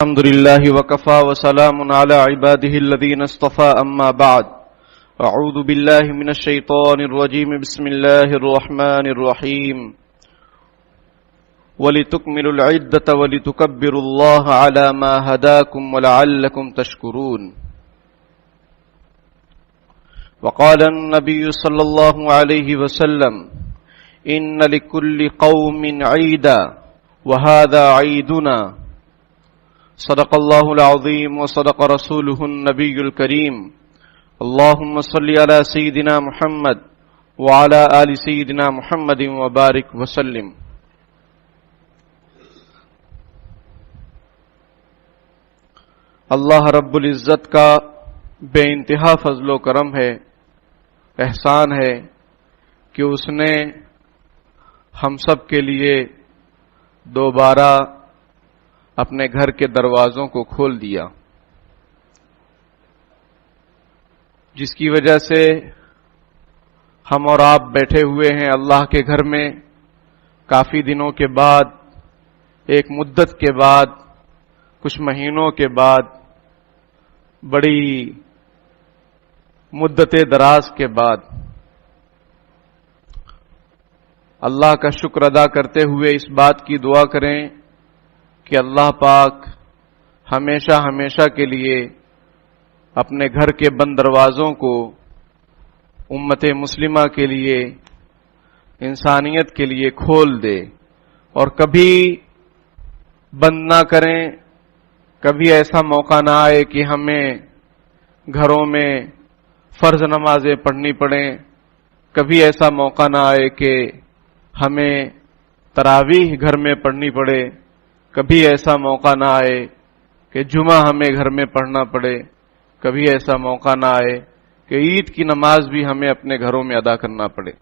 الحمد لله وكفى وسلام على عباده الذين اصطفى أما بعد أعوذ بالله من الشيطان الرجيم بسم الله الرحمن الرحيم ولتكملوا العدة ولتكبروا الله على ما هداكم ولعلكم تشكرون وقال النبي صلى الله عليه وسلم إن لكل قوم عيدا وهذا عيدنا صدق الله العظيم وصدق رسوله النبي الكريم اللهم صل على سيدنا محمد وعلى آل سيدنا محمد وبارك وسلم. اللہ رب العزت کا بے انتہا فضل و کرم ہے، احسان ہے کہ اس نے ہم سب کے لیے دوبارہ اپنے گھر کے دروازوں کو کھول دیا، جس کی وجہ سے ہم اور آپ بیٹھے ہوئے ہیں اللہ کے گھر میں کافی دنوں کے بعد، ایک مدت کے بعد، کچھ مہینوں کے بعد، بڑی مدت دراز کے بعد اللہ کا شکر ادا کرتے ہوئے اس بات کی دعا کریں کہ اللہ پاک ہمیشہ ہمیشہ کے لیے اپنے گھر کے بند دروازوں کو امت مسلمہ کے لیے، انسانیت کے لیے کھول دے اور کبھی بند نہ کریں، کبھی ایسا موقع نہ آئے کہ ہمیں گھروں میں فرض نمازیں پڑھنی پڑیں، کبھی ایسا موقع نہ آئے کہ ہمیں تراویح گھر میں پڑھنی پڑے، کبھی ایسا موقع نہ آئے کہ جمعہ ہمیں گھر میں پڑھنا پڑے، کبھی ایسا موقع نہ آئے کہ عید کی نماز بھی ہمیں اپنے گھروں میں ادا کرنا پڑے.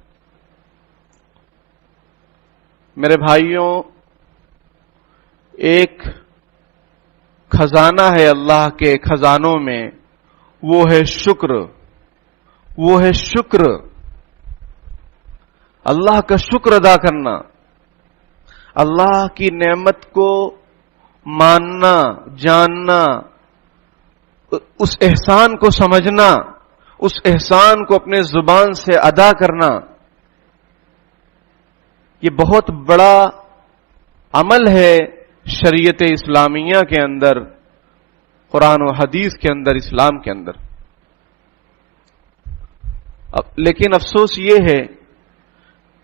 میرے بھائیوں، ایک خزانہ ہے اللہ کے خزانوں میں، وہ ہے شکر. وہ ہے شکر، اللہ کا شکر ادا کرنا، اللہ کی نعمت کو ماننا، جاننا، اس احسان کو سمجھنا، اس احسان کو اپنے زبان سے ادا کرنا، یہ بہت بڑا عمل ہے شریعت اسلامیہ کے اندر، قرآن و حدیث کے اندر، اسلام کے اندر. لیکن افسوس یہ ہے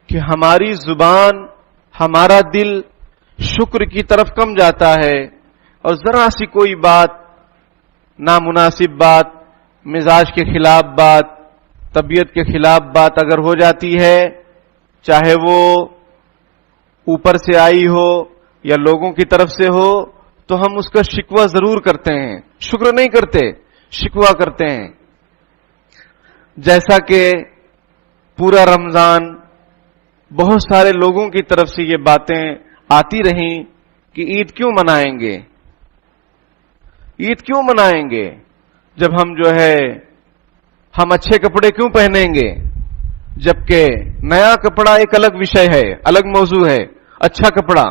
کہ ہماری زبان، ہمارا دل شکر کی طرف کم جاتا ہے، اور ذرا سی کوئی بات، نامناسب بات، مزاج کے خلاف بات، طبیعت کے خلاف بات اگر ہو جاتی ہے، چاہے وہ اوپر سے آئی ہو یا لوگوں کی طرف سے ہو، تو ہم اس کا شکوہ ضرور کرتے ہیں، شکر نہیں کرتے، شکوہ کرتے ہیں. جیسا کہ پورا رمضان بہت سارے لوگوں کی طرف سے یہ باتیں آتی رہیں کہ عید کیوں منائیں گے، عید کیوں منائیں گے، جب ہم ہم اچھے کپڑے کیوں پہنیں گے، جبکہ نیا کپڑا ایک الگ وشے ہے، الگ موضوع ہے. اچھا کپڑا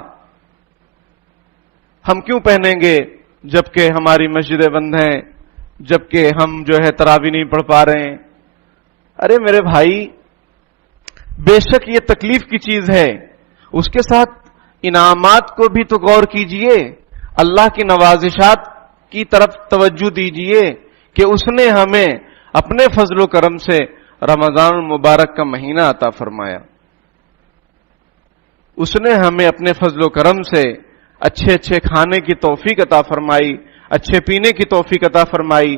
ہم کیوں پہنیں گے جبکہ ہماری مسجدیں بند ہیں، جبکہ ہم تراویح نہیں پڑھ پا رہے ہیں. ارے میرے بھائی، بے شک یہ تکلیف کی چیز ہے، اس کے ساتھ انعامات کو بھی تو غور کیجئے، اللہ کی نوازشات کی طرف توجہ دیجئے کہ اس نے ہمیں اپنے فضل و کرم سے رمضان المبارک کا مہینہ عطا فرمایا. اس نے ہمیں اپنے فضل و کرم سے اچھے اچھے کھانے کی توفیق عطا فرمائی، اچھے پینے کی توفیق عطا فرمائی،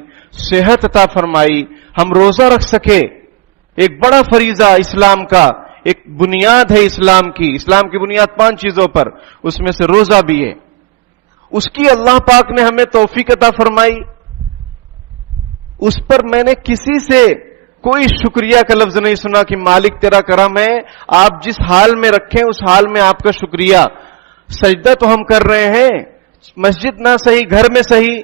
صحت عطا فرمائی، ہم روزہ رکھ سکے. ایک بڑا فریضہ اسلام کا، ایک بنیاد ہے اسلام کی بنیاد 5 چیزوں پر، اس میں سے روزہ بھی ہے. اس کی اللہ پاک نے ہمیں توفیق عطا فرمائی، اس پر میں نے کسی سے کوئی شکریہ کا لفظ نہیں سنا کہ مالک تیرا کرم ہے، آپ جس حال میں رکھیں اس حال میں آپ کا شکریہ. سجدہ تو ہم کر رہے ہیں، مسجد نہ صحیح گھر میں صحیح،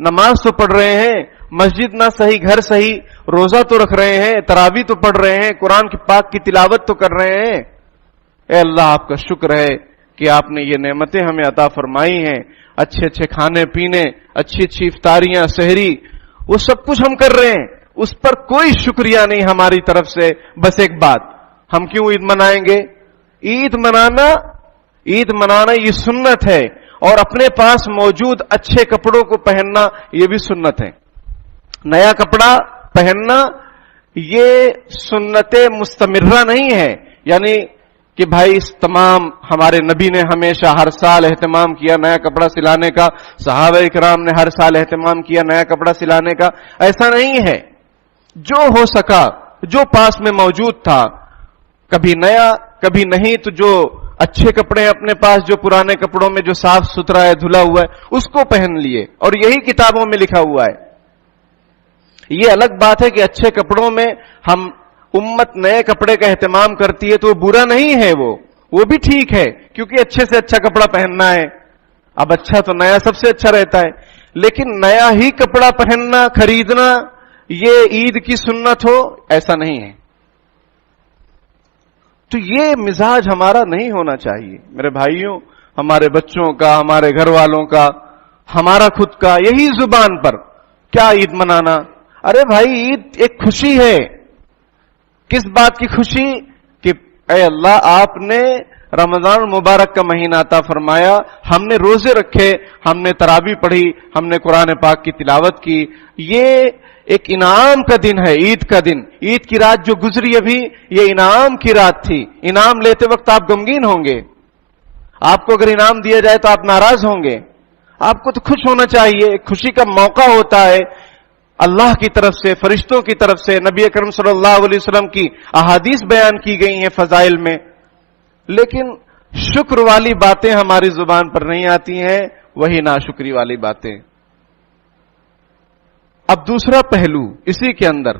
نماز تو پڑھ رہے ہیں، مسجد نہ صحیح گھر صحیح، روزہ تو رکھ رہے ہیں، تراویح تو پڑھ رہے ہیں، قرآن کی پاک کی تلاوت تو کر رہے ہیں. اے اللہ آپ کا شکر ہے کہ آپ نے یہ نعمتیں ہمیں عطا فرمائی ہیں. اچھے اچھے کھانے پینے، اچھی اچھی افطاریاں، سحری، وہ سب کچھ ہم کر رہے ہیں، اس پر کوئی شکریہ نہیں ہماری طرف سے. بس ایک بات، ہم کیوں عید منائیں گے؟ عید منانا یہ سنت ہے، اور اپنے پاس موجود اچھے کپڑوں کو پہننا یہ بھی سنت ہے. نیا کپڑا پہننا یہ سنت مستمرہ نہیں ہے، یعنی کہ بھائی تمام ہمارے نبی نے ہمیشہ ہر سال اہتمام کیا نیا کپڑا سلانے کا، صحابہ کرام نے ہر سال اہتمام کیا نیا کپڑا سلانے کا، ایسا نہیں ہے. جو ہو سکا، جو پاس میں موجود تھا، کبھی نیا کبھی نہیں، تو جو اچھے کپڑے ہیں اپنے پاس، جو پرانے کپڑوں میں جو صاف ستھرا ہے، دھلا ہوا ہے، اس کو پہن لیے. اور یہی کتابوں میں لکھا ہوا ہے. یہ الگ بات ہے کہ اچھے کپڑوں میں ہم امت نئے کپڑے کا اہتمام کرتی ہے تو وہ برا نہیں ہے، وہ بھی ٹھیک ہے، کیونکہ اچھے سے اچھا کپڑا پہننا ہے. اب اچھا تو نیا سب سے اچھا رہتا ہے، لیکن نیا ہی کپڑا پہننا، خریدنا یہ عید کی سنت ہو، ایسا نہیں ہے. تو یہ مزاج ہمارا نہیں ہونا چاہیے میرے بھائیوں. ہمارے بچوں کا، ہمارے گھر والوں کا، ہمارا خود کا، یہی زبان پر کیا عید منانا؟ ارے بھائی عید ایک خوشی ہے. کس بات کی خوشی؟ کہ اے اللہ آپ نے رمضان المبارک کا مہینہ عطا فرمایا، ہم نے روزے رکھے، ہم نے تراویح پڑھی، ہم نے قرآن پاک کی تلاوت کی. یہ ایک انعام کا دن ہے، عید کا دن. عید کی رات جو گزری ابھی، یہ انعام کی رات تھی. انعام لیتے وقت آپ غمگین ہوں گے. آپ کو اگر انعام دیا جائے تو آپ ناراض ہوں گے. آپ کو تو خوش ہونا چاہیے. ایک خوشی کا موقع ہوتا ہے، اللہ کی طرف سے، فرشتوں کی طرف سے، نبی اکرم صلی اللہ علیہ وسلم کی احادیث بیان کی گئی ہیں فضائل میں. لیکن شکر والی باتیں ہماری زبان پر نہیں آتی ہیں، وہی ناشکری والی باتیں. اب دوسرا پہلو اسی کے اندر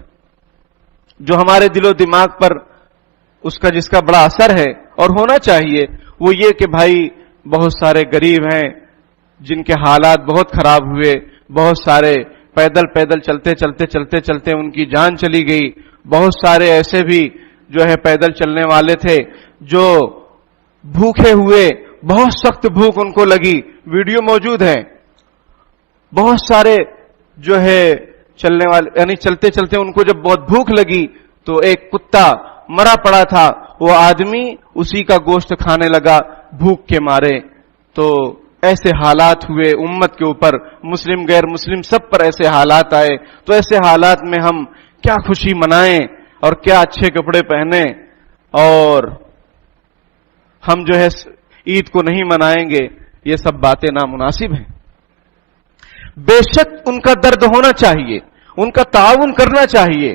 جو ہمارے دل و دماغ پر جس کا بڑا اثر ہے اور ہونا چاہیے، وہ یہ کہ بھائی بہت سارے غریب ہیں جن کے حالات بہت خراب ہوئے، بہت سارے پیدل چلتے ان کی جان چلی گئی. بہت سارے ایسے بھی جو ہے پیدل چلنے والے تھے جو بھوکے ہوئے، بہت سخت بھوک ان کو لگی، ویڈیو موجود ہے. بہت سارے جو ہے چلنے والے، یعنی چلتے ان کو جب بہت بھوک لگی تو ایک کتا مرا پڑا تھا، وہ آدمی اسی کا گوشت کھانے لگا بھوک کے مارے. تو ایسے حالات ہوئے امت کے اوپر، مسلم غیر مسلم سب پر ایسے حالات آئے. تو ایسے حالات میں ہم کیا خوشی منائیں اور کیا اچھے کپڑے پہنیں، اور ہم جو ہے عید کو نہیں منائیں گے، یہ سب باتیں نامناسب ہیں. بے شک ان کا درد ہونا چاہیے، ان کا تعاون کرنا چاہیے.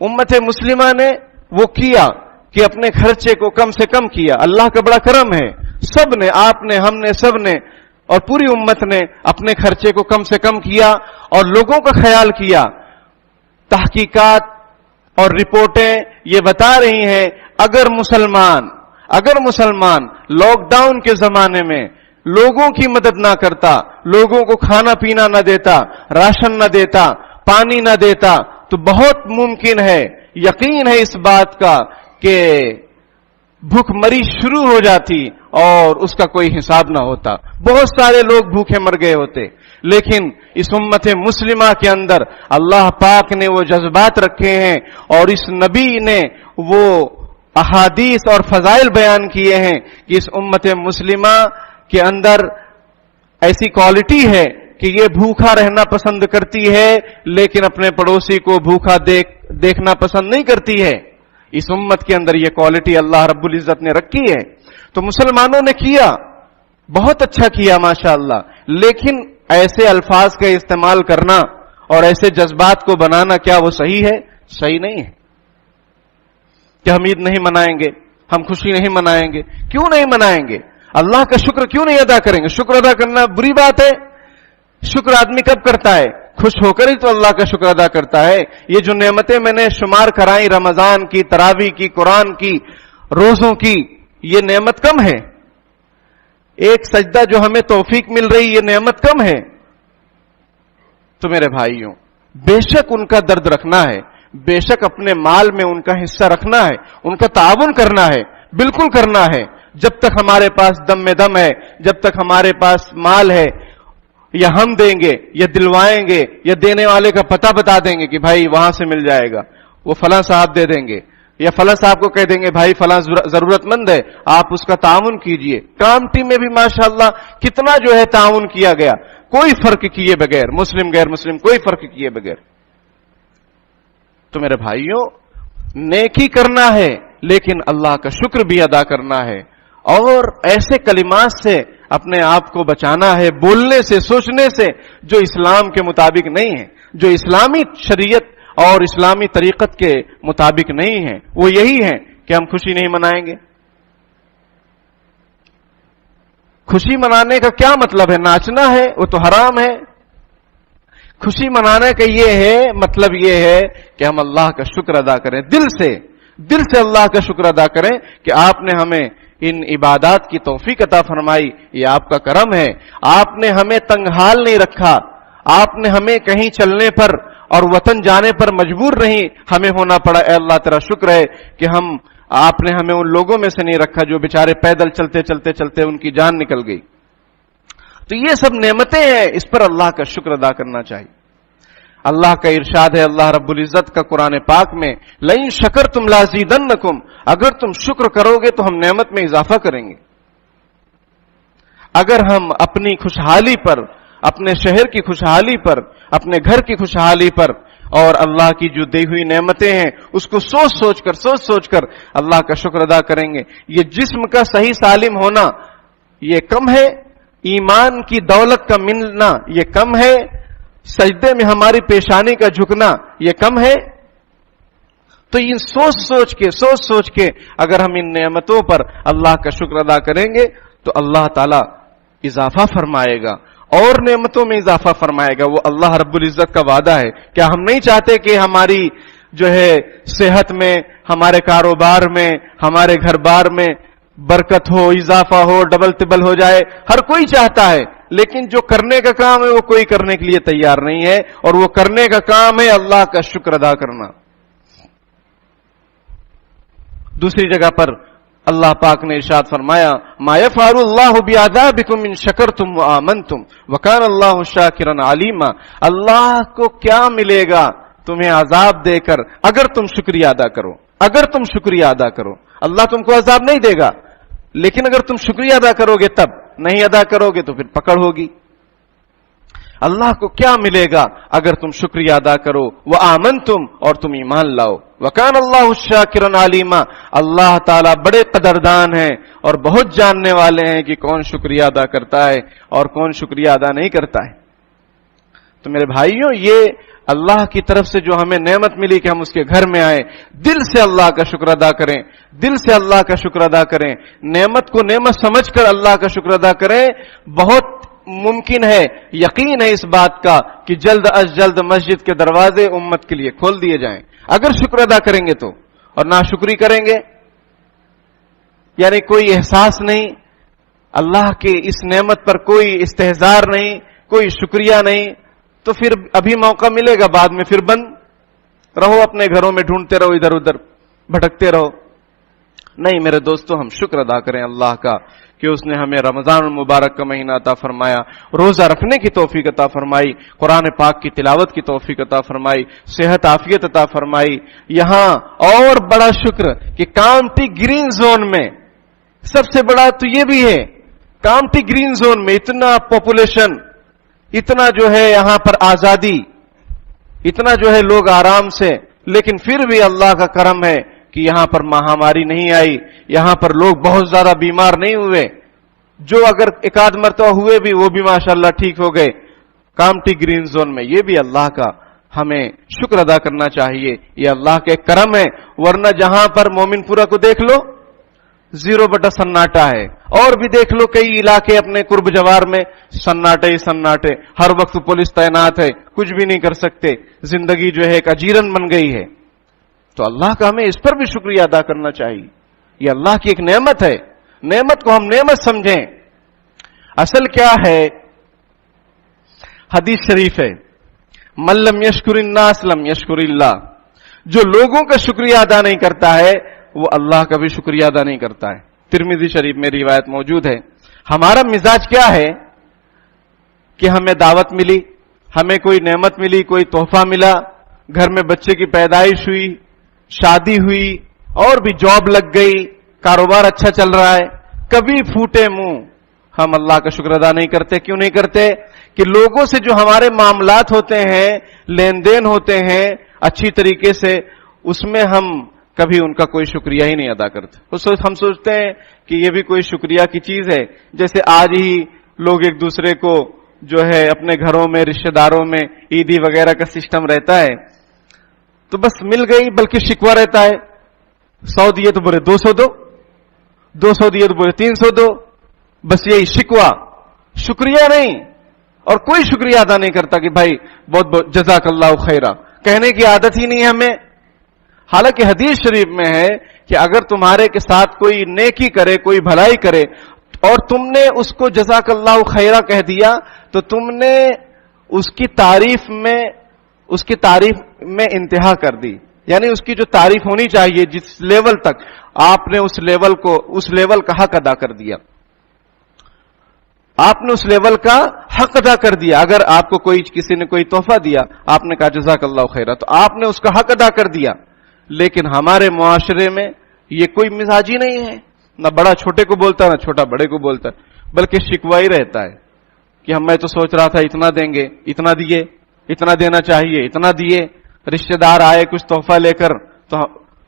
امت مسلمہ نے وہ کیا کہ اپنے خرچے کو کم سے کم کیا. اللہ کا بڑا کرم ہے، سب نے، آپ نے، ہم نے، سب نے اور پوری امت نے اپنے خرچے کو کم سے کم کیا اور لوگوں کا خیال کیا. تحقیقات اور رپورٹیں یہ بتا رہی ہیں اگر مسلمان لاک ڈاؤن کے زمانے میں لوگوں کی مدد نہ کرتا، لوگوں کو کھانا پینا نہ دیتا، راشن نہ دیتا، پانی نہ دیتا، تو بہت ممکن ہے، یقین ہے اس بات کا کہ بھوک مری شروع ہو جاتی اور اس کا کوئی حساب نہ ہوتا. بہت سارے لوگ بھوکے مر گئے ہوتے. لیکن اس امت مسلمہ کے اندر اللہ پاک نے وہ جذبات رکھے ہیں اور اس نبی نے وہ احادیث اور فضائل بیان کیے ہیں کہ اس امت مسلمہ کے اندر ایسی کوالٹی ہے کہ یہ بھوکا رہنا پسند کرتی ہے لیکن اپنے پڑوسی کو بھوکا دیکھنا پسند نہیں کرتی ہے. اس امت کے اندر یہ کوالٹی اللہ رب العزت نے رکھی ہے. تو مسلمانوں نے کیا، بہت اچھا کیا ماشاءاللہ، لیکن ایسے الفاظ کا استعمال کرنا اور ایسے جذبات کو بنانا کیا وہ صحیح ہے؟ صحیح نہیں ہے. کہ ہم عید نہیں منائیں گے، ہم خوشی نہیں منائیں گے. کیوں نہیں منائیں گے؟ اللہ کا شکر کیوں نہیں ادا کریں گے؟ شکر ادا کرنا بری بات ہے؟ شکر آدمی کب کرتا ہے؟ خوش ہو کر ہی تو اللہ کا شکر ادا کرتا ہے. یہ جو نعمتیں میں نے شمار کرائیں، رمضان کی، تراویح کی، قرآن کی، روزوں کی، یہ نعمت کم ہے؟ ایک سجدہ جو ہمیں توفیق مل رہی، یہ نعمت کم ہے؟ تو میرے بھائیوں، بے شک ان کا درد رکھنا ہے، بے شک اپنے مال میں ان کا حصہ رکھنا ہے، ان کا تعاون کرنا ہے، بالکل کرنا ہے. جب تک ہمارے پاس دم میں دم ہے، جب تک ہمارے پاس مال ہے، یا ہم دیں گے یا دلوائیں گے یا دینے والے کا پتہ بتا دیں گے کہ بھائی وہاں سے مل جائے گا، وہ فلاں صاحب دے دیں گے، یا فلاں صاحب کو کہہ دیں گے بھائی فلاں ضرورت مند ہے آپ اس کا تعاون کیجئے۔ کامٹی میں بھی ماشاءاللہ کتنا جو ہے تعاون کیا گیا، کوئی فرق کیے بغیر، مسلم غیر مسلم کوئی فرق کیے بغیر۔ تو میرے بھائیوں، نیکی کرنا ہے لیکن اللہ کا شکر بھی ادا کرنا ہے، اور ایسے کلمات سے اپنے آپ کو بچانا ہے، بولنے سے، سوچنے سے جو اسلام کے مطابق نہیں ہے، جو اسلامی شریعت اور اسلامی طریقت کے مطابق نہیں ہے۔ وہ یہی ہے کہ ہم خوشی نہیں منائیں گے۔ خوشی منانے کا کیا مطلب ہے؟ ناچنا ہے، وہ تو حرام ہے۔ خوشی منانے کا یہ ہے، مطلب یہ ہے کہ ہم اللہ کا شکر ادا کریں، دل سے اللہ کا شکر ادا کریں کہ آپ نے ہمیں ان عبادات کی توفیق عطا فرمائی، یہ آپ کا کرم ہے۔ آپ نے ہمیں تنگ حال نہیں رکھا، آپ نے ہمیں کہیں چلنے پر اور وطن جانے پر مجبور نہیں ہمیں ہونا پڑا۔ اے اللہ تیرا شکر ہے کہ آپ نے ہمیں ان لوگوں میں سے نہیں رکھا جو بیچارے پیدل چلتے چلتے چلتے ان کی جان نکل گئی۔ تو یہ سب نعمتیں ہیں، اس پر اللہ کا شکر ادا کرنا چاہیے۔ اللہ کا ارشاد ہے اللہ رب العزت کا قرآن پاک میں، لئن شکرتم لازیدنکم، اگر تم شکر کرو گے تو ہم نعمت میں اضافہ کریں گے۔ اگر ہم اپنی خوشحالی پر، اپنے شہر کی خوشحالی پر، اپنے گھر کی خوشحالی پر اور اللہ کی جو دی ہوئی نعمتیں ہیں اس کو سوچ سوچ کر اللہ کا شکر ادا کریں گے، یہ جسم کا صحیح سالم ہونا یہ کم ہے، ایمان کی دولت کا ملنا یہ کم ہے، سجدے میں ہماری پیشانی کا جھکنا یہ کم ہے۔ تو یہ سوچ سوچ کے اگر ہم ان نعمتوں پر اللہ کا شکر ادا کریں گے تو اللہ تعالی اضافہ فرمائے گا، اور نعمتوں میں اضافہ فرمائے گا۔ وہ اللہ رب العزت کا وعدہ ہے۔ کیا ہم نہیں چاہتے کہ ہماری جو ہے صحت میں، ہمارے کاروبار میں، ہمارے گھر بار میں برکت ہو، اضافہ ہو، ڈبل تبل ہو جائے؟ ہر کوئی چاہتا ہے، لیکن جو کرنے کا کام ہے وہ کوئی کرنے کے لیے تیار نہیں ہے، اور وہ کرنے کا کام ہے اللہ کا شکر ادا کرنا۔ دوسری جگہ پر اللہ پاک نے ارشاد فرمایا، ما یفعل اللہ بعذابکم ان شکرتم وآمنتم وکان اللہ شاکرا علیما۔ اللہ کو کیا ملے گا تمہیں عذاب دے کر اگر تم شکریہ ادا کرو، اگر تم شکریہ ادا کرو۔ اللہ تم کو عذاب نہیں دے گا، لیکن اگر تم شکریہ ادا کرو گے تب، نہیں ادا کرو گے تو پھر پکڑ ہوگی۔ اللہ کو کیا ملے گا اگر تم شکریہ ادا کرو، وآمنتم، اور تم ایمان لاؤ، وکان اللہ شاکرا علیما، اللہ تعالیٰ بڑے قدردان ہیں اور بہت جاننے والے ہیں کہ کون شکریہ ادا کرتا ہے اور کون شکریہ ادا نہیں کرتا ہے۔ تو میرے بھائیوں، یہ اللہ کی طرف سے جو ہمیں نعمت ملی کہ ہم اس کے گھر میں آئے، دل سے اللہ کا شکر ادا کریں، دل سے اللہ کا شکر ادا کریں، نعمت کو نعمت سمجھ کر اللہ کا شکر ادا کریں۔ بہت ممکن ہے، یقین ہے اس بات کا کہ جلد از جلد مسجد کے دروازے امت کے لیے کھول دیے جائیں، اگر شکر ادا کریں گے تو۔ اور ناشکری کریں گے یعنی کوئی احساس نہیں، اللہ کے اس نعمت پر کوئی استحضار نہیں، کوئی شکریہ نہیں، تو پھر ابھی موقع ملے گا، بعد میں پھر بند رہو، اپنے گھروں میں ڈھونڈتے رہو، ادھر ادھر بھٹکتے رہو۔ نہیں میرے دوستو، ہم شکر ادا کریں اللہ کا کہ اس نے ہمیں رمضان المبارک کا مہینہ عطا فرمایا، روزہ رکھنے کی توفیق عطا فرمائی، قرآن پاک کی تلاوت کی توفیق عطا فرمائی، صحت عافیت عطا فرمائی۔ یہاں اور بڑا شکر کہ کامٹی گرین زون میں، سب سے بڑا تو یہ بھی ہے، کامٹی گرین زون میں اتنا پاپولیشن، اتنا جو ہے یہاں پر آزادی، اتنا جو ہے لوگ آرام سے، لیکن پھر بھی اللہ کا کرم ہے کہ یہاں پر مہاماری نہیں آئی، یہاں پر لوگ بہت زیادہ بیمار نہیں ہوئے، جو اگر ایک آدھ مرتبہ ہوئے بھی وہ بھی ماشاءاللہ ٹھیک ہو گئے کامٹی گرین زون میں۔ یہ بھی اللہ کا ہمیں شکر ادا کرنا چاہیے، یہ اللہ کے کرم ہے، ورنہ جہاں پر مومن پورہ کو دیکھ لو 0 سناٹا ہے، اور بھی دیکھ لو کئی علاقے اپنے قرب جوار میں سناٹے ہی سناٹے، ہر وقت پولیس تعینات ہے، کچھ بھی نہیں کر سکتے، زندگی جو ہے ایک اجیرن بن گئی ہے۔ تو اللہ کا ہمیں اس پر بھی شکریہ ادا کرنا چاہیے، یہ اللہ کی ایک نعمت ہے، نعمت کو ہم نعمت سمجھیں۔ اصل کیا ہے؟ حدیث شریف ہے، من لم یشکر الناس لم یشکر اللہ، جو لوگوں کا شکریہ ادا نہیں کرتا ہے وہ اللہ کا بھی شکریہ ادا نہیں کرتا ہے۔ ترمذی شریف میں روایت موجود ہے۔ ہمارا مزاج کیا ہے کہ ہمیں دعوت ملی, ہمیں کوئی نعمت ملی, کوئی تحفہ ملا, گھر میں بچے کی پیدائش ہوئی, شادی ہوئی, اور بھی جاب لگ گئی, کاروبار اچھا چل رہا ہے, کبھی پھوٹے منہ ہم اللہ کا شکر ادا نہیں کرتے. کیوں نہیں کرتے؟ کہ لوگوں سے جو ہمارے معاملات ہوتے ہیں, لین دین ہوتے ہیں اچھی طریقے سے, اس میں ہم کبھی ان کا کوئی شکریہ ہی نہیں ادا کرتے. ہم سوچتے ہیں کہ یہ بھی کوئی شکریہ کی چیز ہے. جیسے آج ہی لوگ ایک دوسرے کو جو ہے اپنے گھروں میں, رشتہ داروں میں عیدی وغیرہ کا سسٹم رہتا ہے, تو بس مل گئی, بلکہ شکوہ رہتا ہے, 100 دیے تو بولے 200 دو, 200 دیے تو بولے 300 دو, بس یہی شکوہ, شکریہ نہیں. اور کوئی شکریہ ادا نہیں کرتا کہ بھائی بہت بہت جزاک اللہ خیرہ, کہنے کی عادت ہی نہیں ہے ہمیں. حالانکہ حدیث شریف میں ہے کہ اگر تمہارے کے ساتھ کوئی نیکی کرے, کوئی بھلائی کرے, اور تم نے اس کو جزاک اللہ خیرہ کہہ دیا, تو تم نے اس کی تعریف میں انتہا کر دی. یعنی اس کی جو تعریف ہونی چاہیے جس لیول تک, آپ نے اس لیول کا حق ادا کر دیا. آپ نے اس لیول کا حق ادا کر دیا. اگر آپ کو کسی نے کوئی تحفہ دیا, آپ نے کہا جزاک اللہ خیرہ, تو آپ نے اس کا حق ادا کر دیا. لیکن ہمارے معاشرے میں یہ کوئی مزاج ہی نہیں ہے. نہ بڑا چھوٹے کو بولتا, نہ چھوٹا بڑے کو بولتا, بلکہ شکوہ ہی رہتا ہے کہ میں تو سوچ رہا تھا اتنا دیں گے, اتنا دیے, اتنا دینا چاہیے, اتنا دیے. رشتہ دار آئے کچھ تحفہ لے کر, تو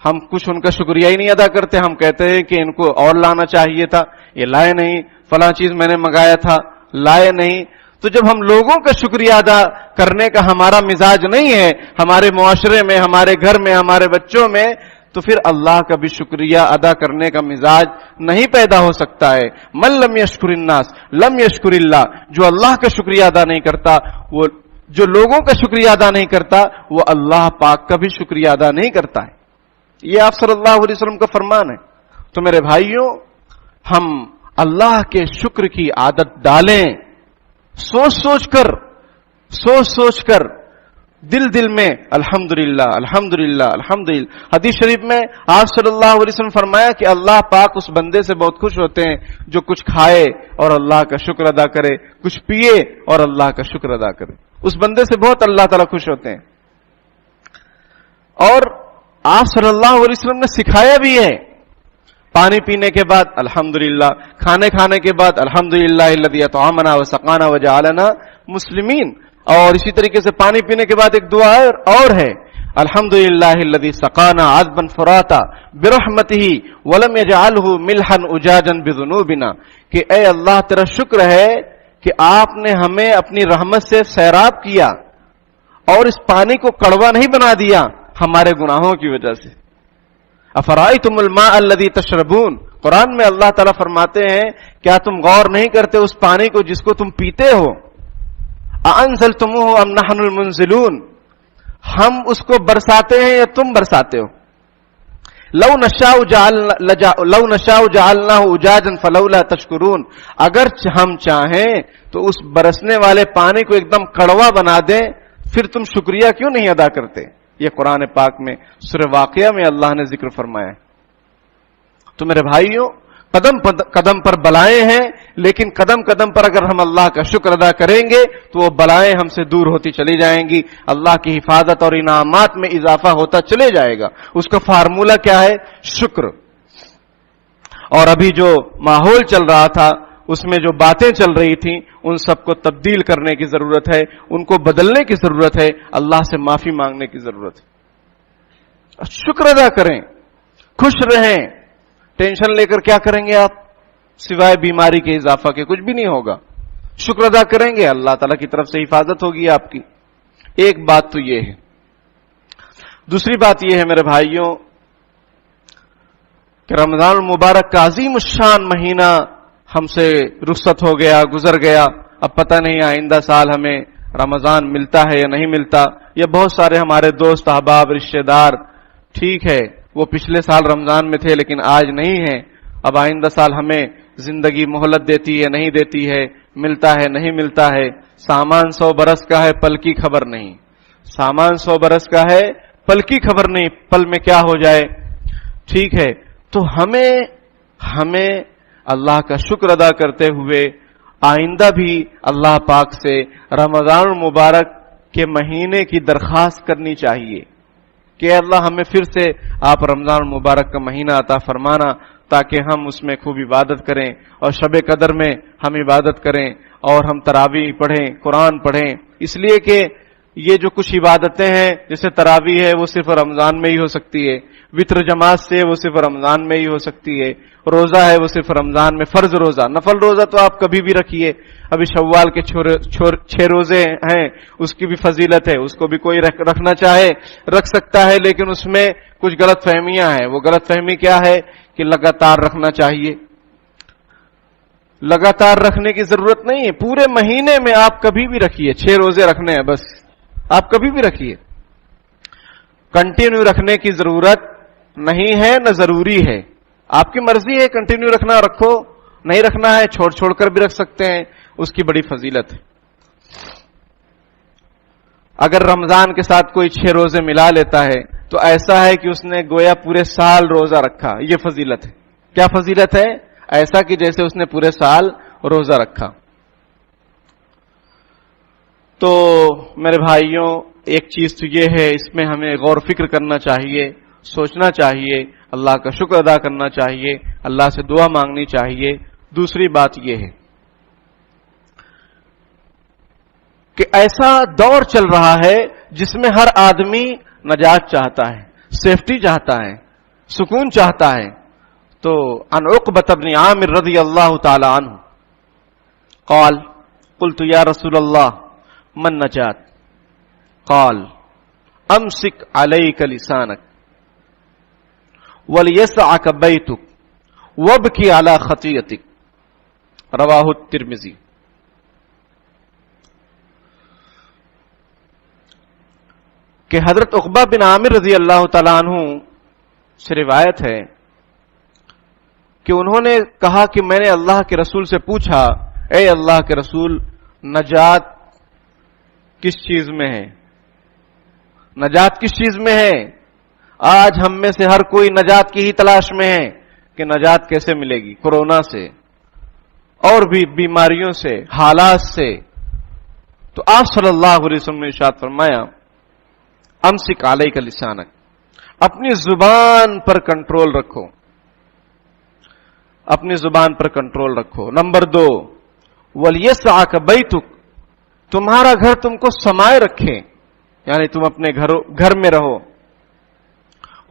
ہم کچھ ان کا شکریہ ہی نہیں ادا کرتے. ہم کہتے ہیں کہ ان کو اور لانا چاہیے تھا, یہ لائے نہیں. فلاں چیز میں نے منگایا تھا, لائے نہیں. تو جب ہم لوگوں کا شکریہ ادا کرنے کا ہمارا مزاج نہیں ہے ہمارے معاشرے میں, ہمارے گھر میں, ہمارے بچوں میں, تو پھر اللہ کا بھی شکریہ ادا کرنے کا مزاج نہیں پیدا ہو سکتا ہے. من لم یشکر الناس لم یشکر اللہ. جو اللہ کا شکریہ ادا نہیں کرتا, وہ جو لوگوں کا شکریہ ادا نہیں کرتا, وہ اللہ پاک کا بھی شکریہ ادا نہیں کرتا ہے. یہ آپ صلی اللہ علیہ وسلم کا فرمان ہے. تو میرے بھائیوں, ہم اللہ کے شکر کی عادت ڈالیں, سوچ سوچ کر دل میں الحمدللہ الحمدللہ الحمدللہ. حدیث شریف میں آپ صلی اللہ علیہ وسلم فرمایا کہ اللہ پاک اس بندے سے بہت خوش ہوتے ہیں جو کچھ کھائے اور اللہ کا شکر ادا کرے, کچھ پیے اور اللہ کا شکر ادا کرے. اس بندے سے بہت اللہ تعالیٰ خوش ہوتے ہیں. اور آپ صلی اللہ علیہ وسلم نے سکھایا بھی ہے, پانی پینے کے بعد الحمدللہ, کھانے کے بعد الحمدللہ الذی اطعمنا وسقانا وجعلنا مسلمین. اور اسی طریقے سے پانی پینے کے بعد ایک دعا اور ہے, الحمدللہ الذی سقانا عذبا فراتا برحمتہ ولم یجعلہ ملحا اجاجا بذنوبنا. کہ اے اللہ تیرا شکر ہے کہ آپ نے ہمیں اپنی رحمت سے سیراب کیا اور اس پانی کو کڑوا نہیں بنا دیا ہمارے گناہوں کی وجہ سے. افرائیتم الماء الذی تشربون. قرآن میں اللہ تعالیٰ فرماتے ہیں کیا تم غور نہیں کرتے اس پانی کو جس کو تم پیتے ہو؟ اانزلتموہ ام نحن المنزلون. ہم اس کو برساتے ہیں یا تم برساتے ہو؟ لو نشاء جعلناہ اجاجا فلولا تشکرون. اگر ہم چاہیں تو اس برسنے والے پانی کو ایک دم کڑوا بنا دیں, پھر تم شکریہ کیوں نہیں ادا کرتے؟ یہ قرآن پاک میں سورہ واقعہ میں اللہ نے ذکر فرمایا ہے. تو میرے بھائیوں, قدم پر بلائیں ہیں, لیکن قدم پر اگر ہم اللہ کا شکر ادا کریں گے تو وہ بلائیں ہم سے دور ہوتی چلی جائیں گی, اللہ کی حفاظت اور انعامات میں اضافہ ہوتا چلے جائے گا. اس کا فارمولہ کیا ہے؟ شکر. اور ابھی جو ماحول چل رہا تھا, اس میں جو باتیں چل رہی تھیں, ان سب کو تبدیل کرنے کی ضرورت ہے, ان کو بدلنے کی ضرورت ہے, اللہ سے معافی مانگنے کی ضرورت ہے. شکر ادا کریں, خوش رہیں. ٹینشن لے کر کیا کریں گے آپ؟ سوائے بیماری کے اضافہ کے کچھ بھی نہیں ہوگا. شکر ادا کریں گے, اللہ تعالیٰ کی طرف سے حفاظت ہوگی آپ کی. ایک بات تو یہ ہے. دوسری بات یہ ہے میرے بھائیوں کہ رمضان المبارک کا عظیم الشان مہینہ ہم سے رخصت ہو گیا, گزر گیا. اب پتہ نہیں آئندہ سال ہمیں رمضان ملتا ہے یا نہیں ملتا. یہ بہت سارے ہمارے دوست احباب رشتہ دار, ٹھیک ہے وہ پچھلے سال رمضان میں تھے لیکن آج نہیں ہیں. اب آئندہ سال ہمیں زندگی مہلت دیتی ہے نہیں دیتی ہے, ملتا ہے نہیں ملتا ہے. سامان 100 برس کا ہے, پل کی خبر نہیں. سامان 100 برس کا ہے, پل کی خبر نہیں, پل میں کیا ہو جائے. ٹھیک ہے, تو ہمیں اللہ کا شکر ادا کرتے ہوئے آئندہ بھی اللہ پاک سے رمضان المبارک کے مہینے کی درخواست کرنی چاہیے کہ اللہ ہمیں پھر سے آپ رمضان المبارک کا مہینہ عطا فرمانا تاکہ ہم اس میں خوب عبادت کریں اور شب قدر میں ہم عبادت کریں اور ہم تراویح پڑھیں، قرآن پڑھیں، اس لیے کہ یہ جو کچھ عبادتیں ہیں جیسے تراویح ہے وہ صرف رمضان میں ہی ہو سکتی ہے، وطر جماعت سے وہ صرف رمضان میں ہی ہو سکتی ہے، روزہ ہے وہ صرف رمضان میں، فرض روزہ، نفل روزہ تو آپ کبھی بھی رکھیے، ابھی شوال کے 6 روزے ہیں اس کی بھی فضیلت ہے، اس کو بھی کوئی رکھنا چاہے رکھ سکتا ہے، لیکن اس میں کچھ غلط فہمیاں ہیں۔ وہ غلط فہمی کیا ہے کہ لگاتار رکھنا چاہیے، لگاتار رکھنے کی ضرورت نہیں ہے، پورے مہینے میں آپ کبھی بھی رکھیے، 6 روزے رکھنے ہیں بس، آپ کبھی بھی رکھیے، کنٹینیو رکھنے کی ضرورت نہیں ہے نہ ضروری ہے، آپ کی مرضی ہے، کنٹینیو رکھنا رکھو، نہیں رکھنا ہے چھوڑ چھوڑ کر بھی رکھ سکتے ہیں، اس کی بڑی فضیلت ہے۔ اگر رمضان کے ساتھ کوئی 6 روزے ملا لیتا ہے تو ایسا ہے کہ اس نے گویا پورے سال روزہ رکھا، یہ فضیلت ہے۔ کیا فضیلت ہے؟ ایسا کہ جیسے اس نے پورے سال روزہ رکھا۔ تو میرے بھائیوں، ایک چیز تو یہ ہے، اس میں ہمیں غور و فکر کرنا چاہیے، سوچنا چاہیے، اللہ کا شکر ادا کرنا چاہیے، اللہ سے دعا مانگنی چاہیے۔ دوسری بات یہ ہے کہ ایسا دور چل رہا ہے جس میں ہر آدمی نجات چاہتا ہے، سیفٹی چاہتا ہے، سکون چاہتا ہے۔ تو عن عقبۃ بن عامر رضی اللہ تعالی عنہ قال قلت یا رسول اللہ من نجات قال امسک علیک لسانک ولیسعک بیتک وابکی علی خطیئتک، رواہ الترمذی۔ کہ حضرت عقبہ بن عامر رضی اللہ تعالیٰ عنہ سے روایت ہے کہ انہوں نے کہا کہ میں نے اللہ کے رسول سے پوچھا، اے اللہ کے رسول، نجات کس چیز میں ہے؟ نجات کس چیز میں ہے؟ آج ہم میں سے ہر کوئی نجات کی ہی تلاش میں ہے کہ نجات کیسے ملے گی، کورونا سے اور بھی بیماریوں سے، حالات سے۔ تو آپ صلی اللہ علیہ وسلم نے ارشاد فرمایا، امسک علیک لسانک، اپنی زبان پر کنٹرول رکھو، اپنی زبان پر کنٹرول رکھو۔ نمبر 2، ولیسعک بیتک، تمہارا گھر تم کو سمائے رکھے، یعنی تم اپنے گھر میں رہو۔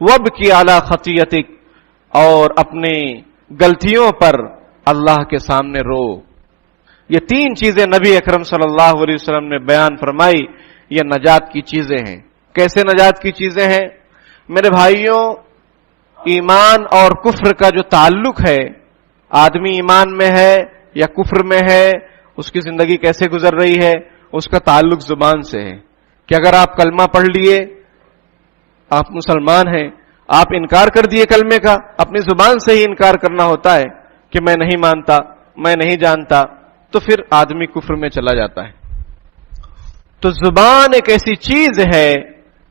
وابکی علی خطیئتک، اور اپنی غلطیوں پر اللہ کے سامنے رو۔ یہ 3 چیزیں نبی اکرم صلی اللہ علیہ وسلم نے بیان فرمائی، یہ نجات کی چیزیں ہیں۔ کیسے نجات کی چیزیں ہیں؟ میرے بھائیوں، ایمان اور کفر کا جو تعلق ہے، آدمی ایمان میں ہے یا کفر میں ہے، اس کی زندگی کیسے گزر رہی ہے، اس کا تعلق زبان سے ہے۔ کہ اگر آپ کلمہ پڑھ لیے، آپ مسلمان ہیں، آپ انکار کر دیے کلمے کا، اپنی زبان سے ہی انکار کرنا ہوتا ہے کہ میں نہیں مانتا، میں نہیں جانتا، تو پھر آدمی کفر میں چلا جاتا ہے۔ تو زبان ایک ایسی چیز ہے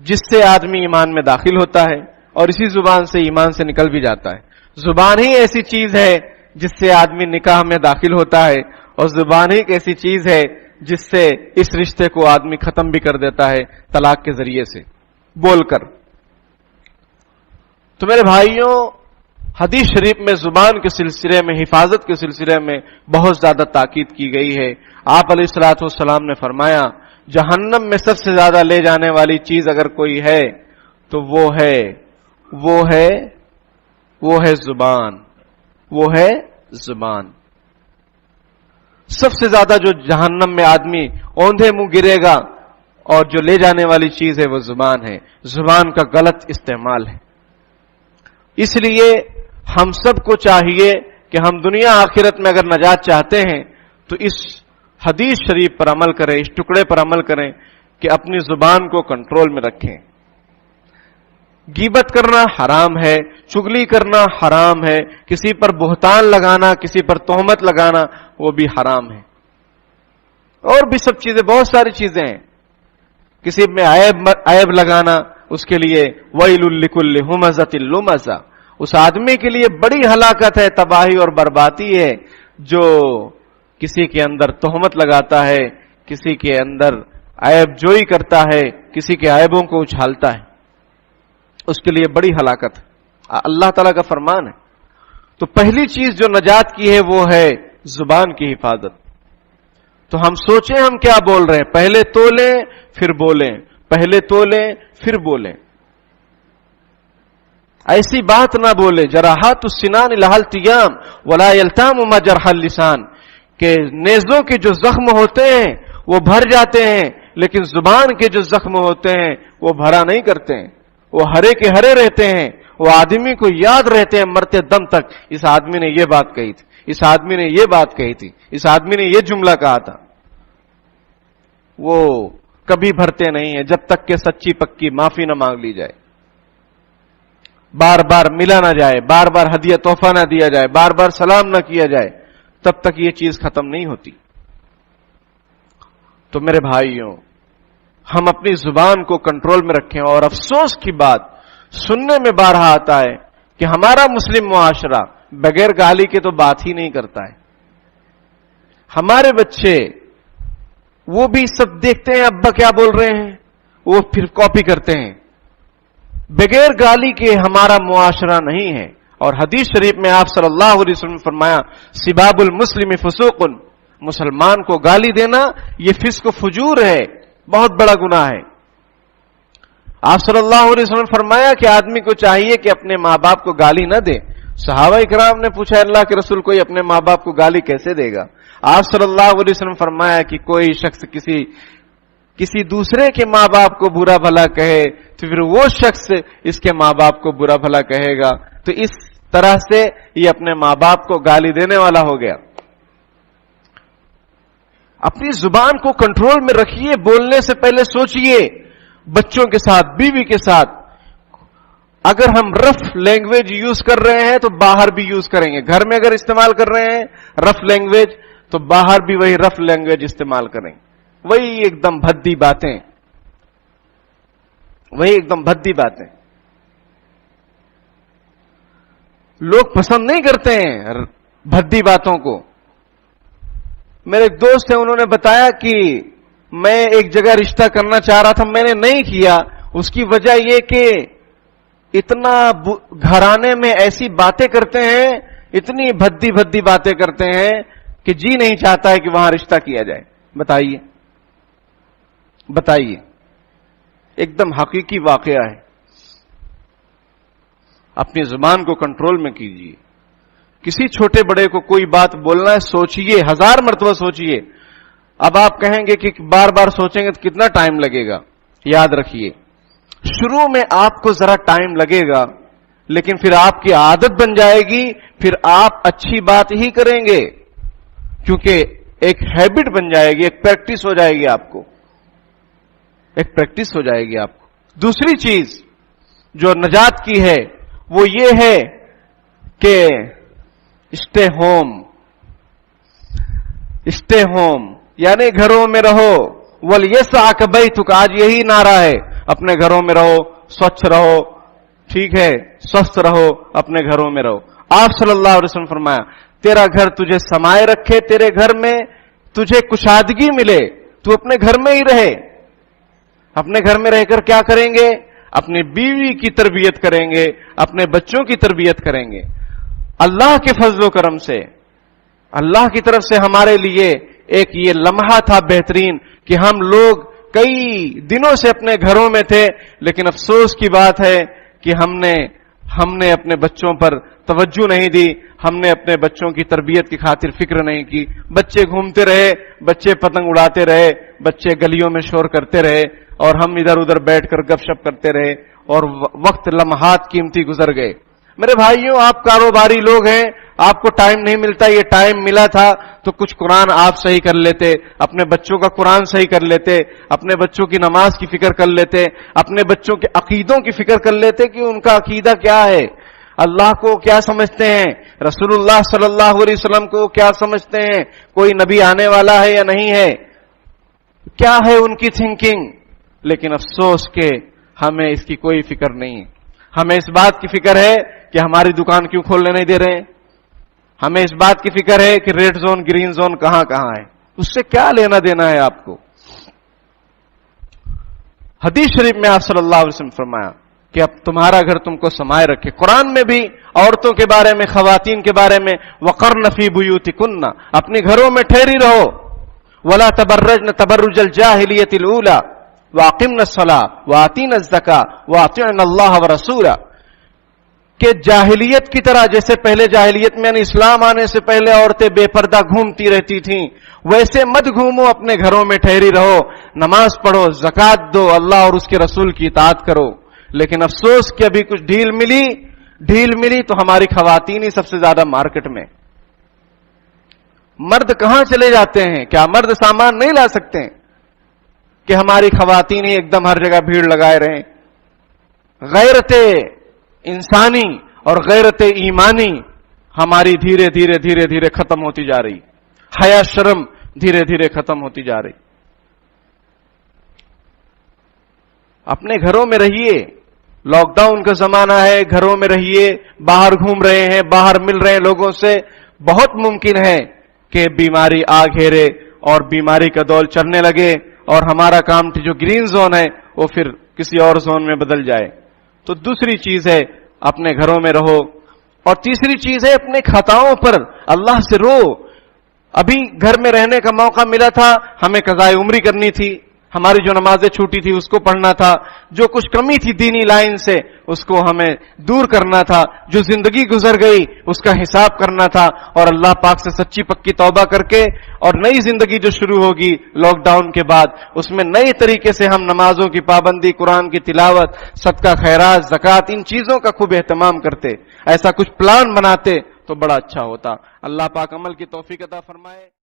جس سے آدمی ایمان میں داخل ہوتا ہے اور اسی زبان سے ایمان سے نکل بھی جاتا ہے۔ زبان ہی ایسی چیز ہے جس سے آدمی نکاح میں داخل ہوتا ہے، اور زبان ہی ایک ایسی چیز ہے جس سے اس رشتے کو آدمی ختم بھی کر دیتا ہے طلاق کے ذریعے سے، بول کر۔ تو میرے بھائیوں، حدیث شریف میں زبان کے سلسلے میں، حفاظت کے سلسلے میں بہت زیادہ تاکید کی گئی ہے۔ آپ علیہ الصلوۃ والسلام نے فرمایا، جہنم میں سب سے زیادہ لے جانے والی چیز اگر کوئی ہے تو وہ ہے زبان، وہ ہے زبان۔ سب سے زیادہ جو جہنم میں آدمی اوندھے منہ گرے گا اور جو لے جانے والی چیز ہے وہ زبان ہے، زبان کا غلط استعمال ہے۔ اس لیے ہم سب کو چاہیے کہ ہم دنیا آخرت میں اگر نجات چاہتے ہیں تو اس حدیث شریف پر عمل کریں، اس ٹکڑے پر عمل کریں کہ اپنی زبان کو کنٹرول میں رکھیں۔ غیبت کرنا حرام ہے، چغلی کرنا حرام ہے، کسی پر بہتان لگانا، کسی پر تہمت لگانا، وہ بھی حرام ہے۔ اور بھی سب چیزیں، بہت ساری چیزیں ہیں۔ کسی میں عیب لگانا، اس کے لیے ویل لکل ہمزۃ لمزہ، اس آدمی کے لیے بڑی ہلاکت ہے، تباہی اور بربادی ہے جو کسی کے اندر تہمت لگاتا ہے، کسی کے اندر عیب جوئی کرتا ہے، کسی کے عیبوں کو اچھالتا ہے، اس کے لیے بڑی ہلاکت ہے۔ اللہ تعالیٰ کا فرمان ہے۔ تو پہلی چیز جو نجات کی ہے وہ ہے زبان کی حفاظت۔ تو ہم سوچیں ہم کیا بول رہے ہیں، پہلے تولیں پھر بولیں، پہلے تولیں پھر بولیں۔ ایسی بات نہ بولے، جراحات السنان لها التیام ولا یلتام ما جرح اللسان، کہ نیزوں کے جو زخم ہوتے ہیں وہ بھر جاتے ہیں، لیکن زبان کے جو زخم ہوتے ہیں وہ بھرا نہیں کرتے ہیں، وہ ہرے کے ہرے رہتے ہیں، وہ آدمی کو یاد رہتے ہیں مرتے دم تک۔ اس آدمی نے یہ بات کہی تھی، اس آدمی نے یہ بات کہی تھی، اس آدمی نے یہ جملہ کہا تھا۔ وہ کبھی بھرتے نہیں ہیں جب تک کہ سچی پکی معافی نہ مانگ لی جائے، بار بار ملا نہ جائے، بار بار ہدیہ تحفہ نہ دیا جائے، بار بار سلام نہ کیا جائے، تب تک یہ چیز ختم نہیں ہوتی۔ تو میرے بھائیوں، ہم اپنی زبان کو کنٹرول میں رکھیں۔ اور افسوس کی بات سننے میں بارہا آتا ہے کہ ہمارا مسلم معاشرہ بغیر گالی کے تو بات ہی نہیں کرتا ہے۔ ہمارے بچے وہ بھی سب دیکھتے ہیں ابا کیا بول رہے ہیں، وہ پھر کاپی کرتے ہیں۔ بغیر گالی کے ہمارا معاشرہ نہیں ہے۔ اور حدیث شریف میں آپ صلی اللہ علیہ وسلم نے فرمایا، سباب المسلم فسوق، مسلمان کو گالی دینا یہ فسق و فجور ہے، بہت بڑا گناہ ہے۔ آپ صلی اللہ علیہ وسلم نے فرمایا کہ آدمی کو چاہیے کہ اپنے ماں باپ کو گالی نہ دے۔ صحابہ اکرام نے پوچھا، اللہ کے رسول کوئی اپنے ماں باپ کو گالی کیسے دے گا؟ آپ صلی اللہ علیہ وسلم نے فرمایا کہ کوئی شخص کسی دوسرے کے ماں باپ کو برا بھلا کہے تو پھر وہ شخص اس کے ماں باپ کو برا بھلا کہے گا، تو اس طرح سے یہ اپنے ماں باپ کو گالی دینے والا ہو گیا۔ اپنی زبان کو کنٹرول میں رکھیے، بولنے سے پہلے سوچئے۔ بچوں کے ساتھ، بیوی کے ساتھ اگر ہم رف لینگویج یوز کر رہے ہیں تو باہر بھی یوز کریں گے۔ گھر میں اگر استعمال کر رہے ہیں رف لینگویج تو باہر بھی وہی رف لینگویج استعمال کریں گے، وہی ایک دم بھدی باتیں، وہی ایک دم بھدی باتیں۔ لوگ پسند نہیں کرتے ہیں بھدی باتوں کو۔ میرے ایک دوست ہیں، انہوں نے بتایا کہ میں ایک جگہ رشتہ کرنا چاہ رہا تھا، میں نے نہیں کیا۔ اس کی وجہ یہ کہ اتنا گھرانے میں ایسی باتیں کرتے ہیں، اتنی بھدی بھدی باتیں کرتے ہیں کہ جی نہیں چاہتا ہے کہ وہاں رشتہ کیا جائے۔ بتائیے بتائیے، ایک دم حقیقی واقعہ ہے۔ اپنی زبان کو کنٹرول میں کیجیے۔ کسی چھوٹے بڑے کو کوئی بات بولنا ہے، سوچئے، 1000 مرتبہ سوچئے۔ اب آپ کہیں گے کہ بار بار سوچیں گے تو کتنا ٹائم لگے گا؟ یاد رکھیے، شروع میں آپ کو ذرا ٹائم لگے گا، لیکن پھر آپ کی عادت بن جائے گی، پھر آپ اچھی بات ہی کریں گے، کیونکہ ایک ہیبٹ بن جائے گی، ایک پریکٹس ہو جائے گی آپ کو، ایک پریکٹس ہو جائے گی آپ کو۔ دوسری چیز جو نجات کی ہے وہ یہ ہے کہ اسٹے ہوم، اسٹے ہوم یعنی گھروں میں رہو۔ وَلْيَسْعَكَ بَيْتُكَ، آج یہی نعرہ ہے، اپنے گھروں میں رہو، سوچھ رہو، ٹھیک ہے، سوستھ رہو، اپنے گھروں میں رہو۔ آپ صلی اللہ علیہ وسلم فرمایا، تیرا گھر تجھے سمائے رکھے، تیرے گھر میں تجھے کشادگی ملے، تو اپنے گھر میں ہی رہے۔ اپنے گھر میں رہ کر کیا کریں گے؟ اپنی بیوی کی تربیت کریں گے، اپنے بچوں کی تربیت کریں گے۔ اللہ کے فضل و کرم سے، اللہ کی طرف سے ہمارے لیے ایک یہ لمحہ تھا بہترین کہ ہم لوگ کئی دنوں سے اپنے گھروں میں تھے، لیکن افسوس کی بات ہے کہ ہم نے اپنے بچوں پر توجہ نہیں دی، ہم نے اپنے بچوں کی تربیت کی خاطر فکر نہیں کی۔ بچے گھومتے رہے، بچے پتنگ اڑاتے رہے، بچے گلیوں میں شور کرتے رہے، اور ہم ادھر ادھر بیٹھ کر گپ شپ کرتے رہے، اور وقت لمحات قیمتی گزر گئے۔ میرے بھائیوں، آپ کاروباری لوگ ہیں، آپ کو ٹائم نہیں ملتا، یہ ٹائم ملا تھا تو کچھ قرآن آپ صحیح کر لیتے، اپنے بچوں کا قرآن صحیح کر لیتے، اپنے بچوں کی نماز کی فکر کر لیتے، اپنے بچوں کے عقیدوں کی فکر کر لیتے کہ ان کا عقیدہ کیا ہے، اللہ کو کیا سمجھتے ہیں، رسول اللہ صلی اللہ علیہ وسلم کو کیا سمجھتے ہیں، کوئی نبی آنے والا ہے یا نہیں ہے، کیا ہے ان کی تھنکنگ۔ لیکن افسوس کہ ہمیں اس کی کوئی فکر نہیں ہے۔ ہمیں اس بات کی فکر ہے کہ ہماری دکان کیوں کھولنے نہیں دے رہے ہیں، ہمیں اس بات کی فکر ہے کہ ریڈ زون گرین زون کہاں کہاں ہے، اس سے کیا لینا دینا ہے آپ کو؟ حدیث شریف میں آپ صلی اللہ علیہ وسلم فرمایا کہ اب تمہارا گھر تم کو سمائے رکھے. قرآن میں بھی عورتوں کے بارے میں، خواتین کے بارے میں، وقرن فی بیوتکن، اپنے گھروں میں ٹھہری رہو، ولا تبرجن تبرج الجاہلیۃ الاولی واقمن الصلاۃ وآتین الزکاۃ واطعن اللہ ورسولہ، کہ جاہلیت کی طرح، جیسے پہلے جاہلیت میں یعنی اسلام آنے سے پہلے عورتیں بے پردہ گھومتی رہتی تھیں، ویسے مت گھومو، اپنے گھروں میں ٹھہری رہو، نماز پڑھو، زکوٰۃ دو، اللہ اور اس کے رسول کی اطاعت کرو. لیکن افسوس کہ ابھی کچھ ڈھیل ملی تو ہماری خواتین ہی سب سے زیادہ مارکیٹ میں. مرد کہاں چلے جاتے ہیں؟ کیا مرد سامان نہیں لا سکتے ہیں کہ ہماری خواتین ہی ایک دم ہر جگہ بھیڑ لگائے رہیں؟ غیرت انسانی اور غیرت ایمانی ہماری دھیرے دھیرے ختم ہوتی جا رہی، حیا شرم دھیرے دھیرے ختم ہوتی جا رہی. اپنے گھروں میں رہیے، لاک ڈاؤن کا زمانہ ہے، گھروں میں رہیے، باہر گھوم رہے ہیں، باہر مل رہے ہیں لوگوں سے، بہت ممکن ہے کہ بیماری آ گھیرے اور بیماری کا دور چڑھنے لگے اور ہمارا کام جو گرین زون ہے وہ پھر کسی اور زون میں بدل جائے. تو دوسری چیز ہے اپنے گھروں میں رہو، اور تیسری چیز ہے اپنے خطاؤں پر اللہ سے رو. ابھی گھر میں رہنے کا موقع ملا تھا، ہمیں قضائے عمری کرنی تھی، ہماری جو نمازیں چھوٹی تھی اس کو پڑھنا تھا، جو کچھ کمی تھی دینی لائن سے اس کو ہمیں دور کرنا تھا، جو زندگی گزر گئی اس کا حساب کرنا تھا، اور اللہ پاک سے سچی پکی توبہ کر کے اور نئی زندگی جو شروع ہوگی لاک ڈاؤن کے بعد، اس میں نئے طریقے سے ہم نمازوں کی پابندی، قرآن کی تلاوت، صدقہ خیرات، زکوٰۃ، ان چیزوں کا خوب اہتمام کرتے، ایسا کچھ پلان بناتے تو بڑا اچھا ہوتا. اللہ پاک عمل کی توفیق عطا فرمائے.